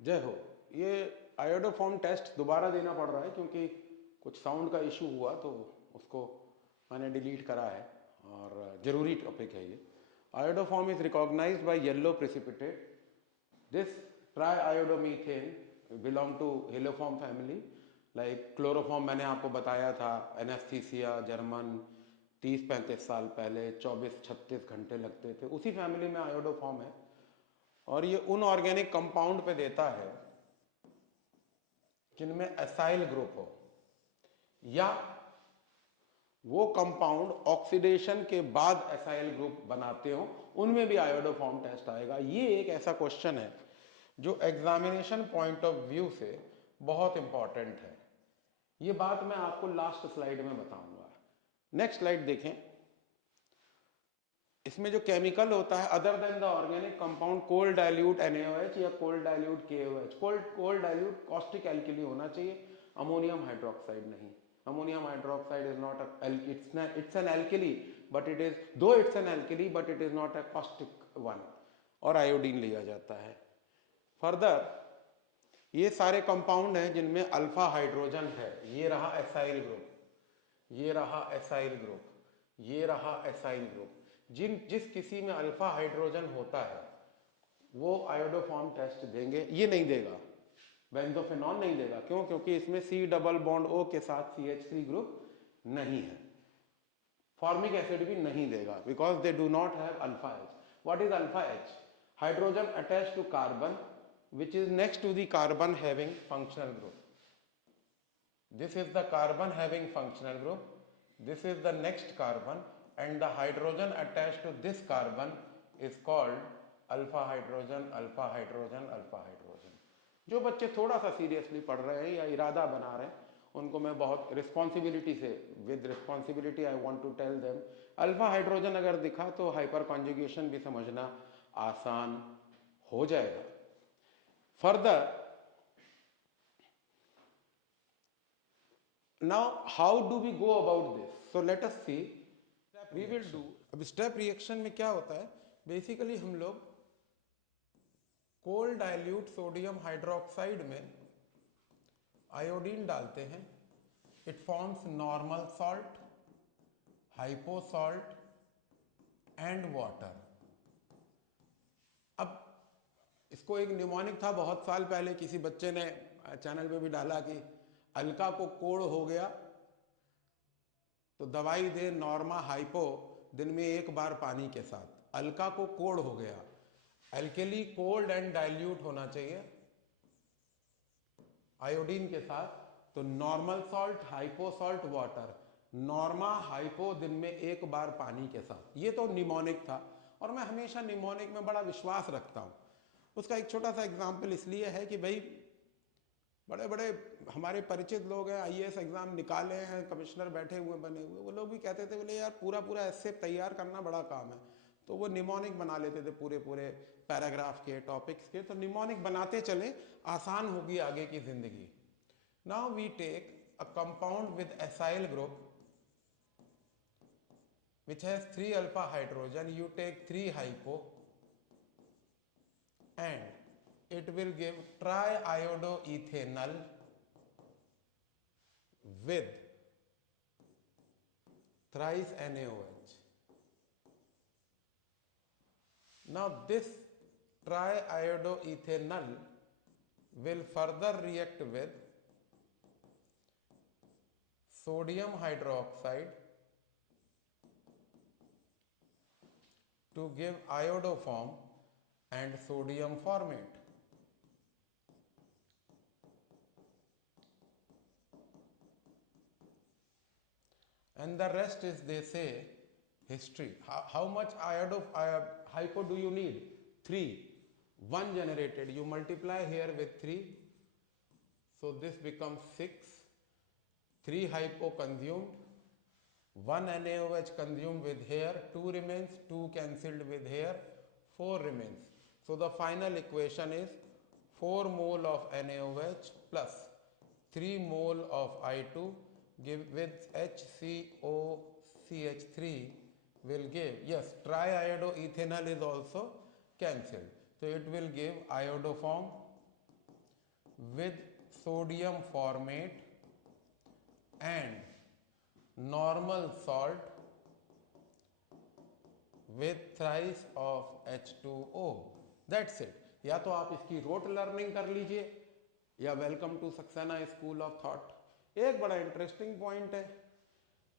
जय हो। ये आयोडोफॉर्म टेस्ट दोबारा देना पड़ रहा है क्योंकि कुछ साउंड का इशू हुआ, तो उसको मैंने डिलीट करा है और ज़रूरी टॉपिक है ये। Iodoform is recognised by yellow precipitate. This triiodomethane belong to haloform family. Like chloroform मैंने आपको बताया था, एनेस्थीसिया जर्मन 30-35 साल पहले 24-36 घंटे लगते थे, उसी फैमिली में आयोडोफॉर्म है। और ये उन ऑर्गेनिक कंपाउंड पे देता है जिनमें एसाइल ग्रुप हो, या वो कंपाउंड ऑक्सीडेशन के बाद एसाइल ग्रुप बनाते हो, उनमें भी आयोडोफॉर्म टेस्ट आएगा। ये एक ऐसा क्वेश्चन है जो एग्जामिनेशन पॉइंट ऑफ व्यू से बहुत इंपॉर्टेंट है। ये बात मैं आपको लास्ट स्लाइड में बताऊंगा। नेक्स्ट स्लाइड देखें। इसमें जो केमिकल होता है other than the organic compound, cold dilute NaOH या cold dilute KOH। Cold dilute caustic alkali होना चाहिए, अमोनियम हाइड्रोक्साइड नहीं। Ammonium hydroxide is not it's an alkali, but it is though it's an alkali but it is not a caustic one. और iodine लिया जाता है। Further ये सारे compound हैं जिनमें अल्फा हाइड्रोजन है। ये रहा एसाइल ग्रुप, ये रहा एसाइल ग्रुप, ये रहा एसाइल ग्रुप। जिस किसी में अल्फा हाइड्रोजन होता है वो आयोडोफॉर्म टेस्ट देंगे। ये नहीं देगा, बेंजोफेनॉन नहीं देगा। क्यों? क्योंकि इसमें C डबल बॉन्ड O के साथ CH3 ग्रुप नहीं है। फॉर्मिक एसिड भी नहीं देगा because they do not have alpha H. What is alpha H? Hydrogen attach to carbon which is next to the carbon having functional group. This is the carbon having functional group, this is the next carbon, and the hydrogen attached to this carbon is called alpha hydrogen, alpha hydrogen, alpha hydrogen. जो बच्चे थोड़ा सा seriously पढ़ रहे हैं या इरादा बना रहे हैं उनको मैं बहुत रिस्पॉन्सिबिलिटी से, with responsibility I want to tell them, alpha hydrogen अगर दिखा तो हाइपर कॉन्जुगेशन भी समझना आसान हो जाएगा। Further, now how do we go about this? So let us see we will do। अब स्टेप रिएक्शन में क्या होता है? बेसिकली हम लोग कोल्ड डाइल्यूट सोडियम हाइड्रोक्साइड में आयोडीन डालते हैं। It forms normal salt, hypo salt and water. अब इसको एक निमोनिक था बहुत साल पहले, किसी बच्चे ने चैनल पे भी डाला कि अल्का को कोड़ हो गया तो दवाई दे नॉर्मा हाइपो दिन में एक बार पानी के साथ। अल्का को कोड़ हो गया, एल्केली कोल्ड एंड डाइल्यूट होना चाहिए आयोडीन के साथ, तो normal salt, hypo salt, water. Norma hypo दिन में एक बार पानी के साथ। ये तो निमोनिक था और मैं हमेशा निमोनिक में बड़ा विश्वास रखता हूं। उसका एक छोटा सा एग्जाम्पल इसलिए है कि भाई बड़े बड़े हमारे परिचित लोग हैं, IAS एग्जाम निकाले हैं, कमिश्नर बैठे हुए बने हुए, वो लोग भी कहते थे बोले यार पूरा पूरा ऐसे तैयार करना बड़ा काम है। तो वो निमोनिक बना लेते थे पूरे पूरे पैराग्राफ के, टॉपिक्स के। तो निमोनिक बनाते चले, आसान होगी आगे की जिंदगी। Now we take a compound with acyl group which has 3 alpha hydrogen, you take 3 hypo and it will give triiodoethanol with thrice NaOH. Now this triiodoethanol will further react with sodium hydroxide to give iodoform and sodium formate. And the rest is, they say, history. How much hypo do you need? 3. 1 generated, you multiply here with 3, so this becomes 6. 3 hypo consumed, 1 NaOH consumed with here, 2 remains, 2 cancelled with here, 4 remains. So the final equation is 4 mole of NaOH plus 3 mole of I2 give with HCOCH3 will give, yes, triiodoethanol is also cancelled. So it will give iodoform with sodium formate and normal salt with thrice of H2O. That's it. या तो आप इसकी rote learning कर लीजिए या welcome to Saxena school of thought. एक बड़ा interesting point है,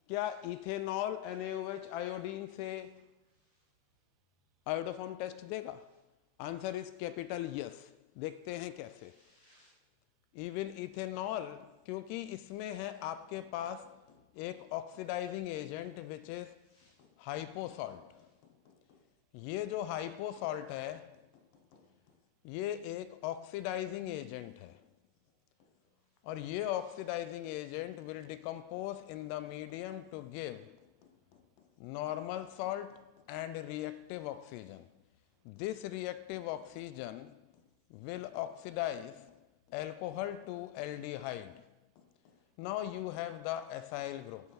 क्या इथेनॉल NaOH आयोडीन से आयोडोफॉर्म टेस्ट देगा? Answer is capital yes. देखते हैं कैसे। इवन इथेनॉल, क्योंकि इसमें है आपके पास एक ऑक्सीडाइजिंग एजेंट विच इज हाइपोसॉल्ट। ये जो हाइपोसॉल्ट है ये एक ऑक्सीडाइजिंग एजेंट है और ये oxidising agent will decompose in the medium to give normal salt and reactive oxygen. This reactive oxygen will oxidize alcohol to aldehyde. Now you have the acyl group.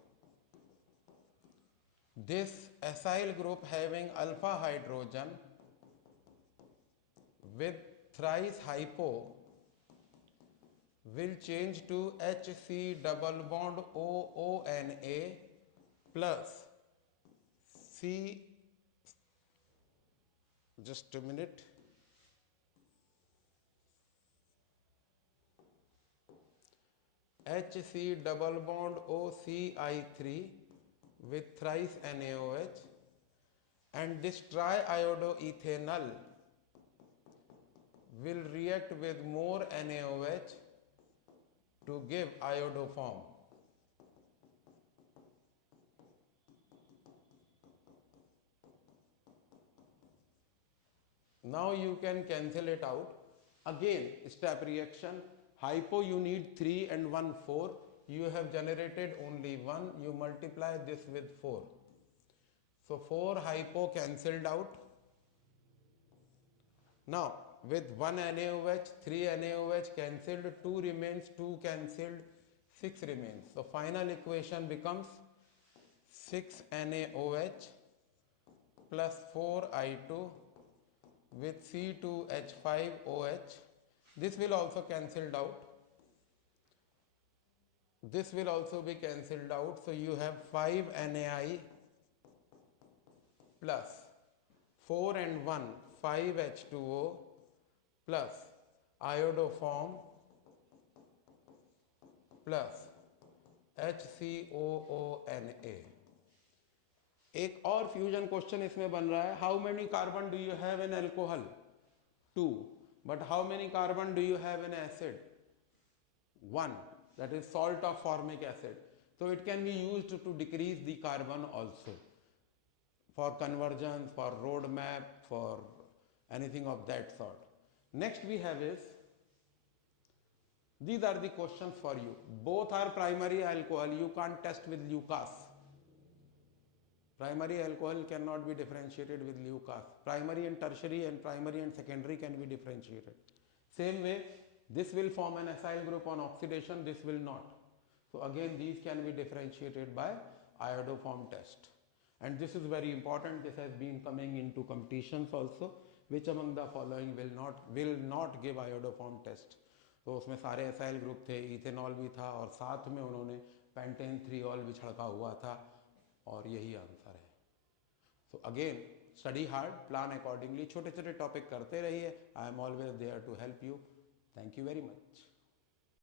This acyl group having alpha hydrogen with thrice hypo will change to HC double bond OONA plus C, just a minute, HC double bond OCI3 with thrice NaOH, and this triiodoethanol will react with more NaOH to give iodoform. Now you can cancel it out. Again, step reaction. Hypo you need 3 and 1 4. You have generated only 1. You multiply this with 4. So 4 hypo cancelled out. Now with 1 NaOH, 3 NaOH cancelled, 2 remains, 2 cancelled, 6 remains. So final equation becomes 6 NaOH plus 4 I2 with C2H5OH. This will also cancelled out. This will also be cancelled out. So you have 5 NaI plus 4 and 1 5 H2O plus iodoform plus HCOONA. एक और fusion question इसमें बन रहा है, how many carbon do you have in alcohol? 2. But how many carbon do you have in acid? 1. That is salt of formic acid. So it can be used to decrease the carbon also for conversions, for road map, for anything of that sort. Next we have is, these are the questions for you. Both are primary alcohol. You can't test with Lucas. Primary alcohol cannot be differentiated with Lucas. Primary and tertiary and primary and secondary can be differentiated. Same way, this will form an acyl group on oxidation, this will not. So again, these can be differentiated by iodoform test. And this is very important. This has been coming into competitions also. Which among the following will not give iodoform test? तो उसमें सारे acyl group थे, ethanol भी था और साथ में उन्होंने पेंटेन 3ऑल भी छिड़का हुआ था और यही आंसर है. So again study hard, plan accordingly, छोटे छोटे टॉपिक करते रहिए. I am always there to help you. Thank you very much.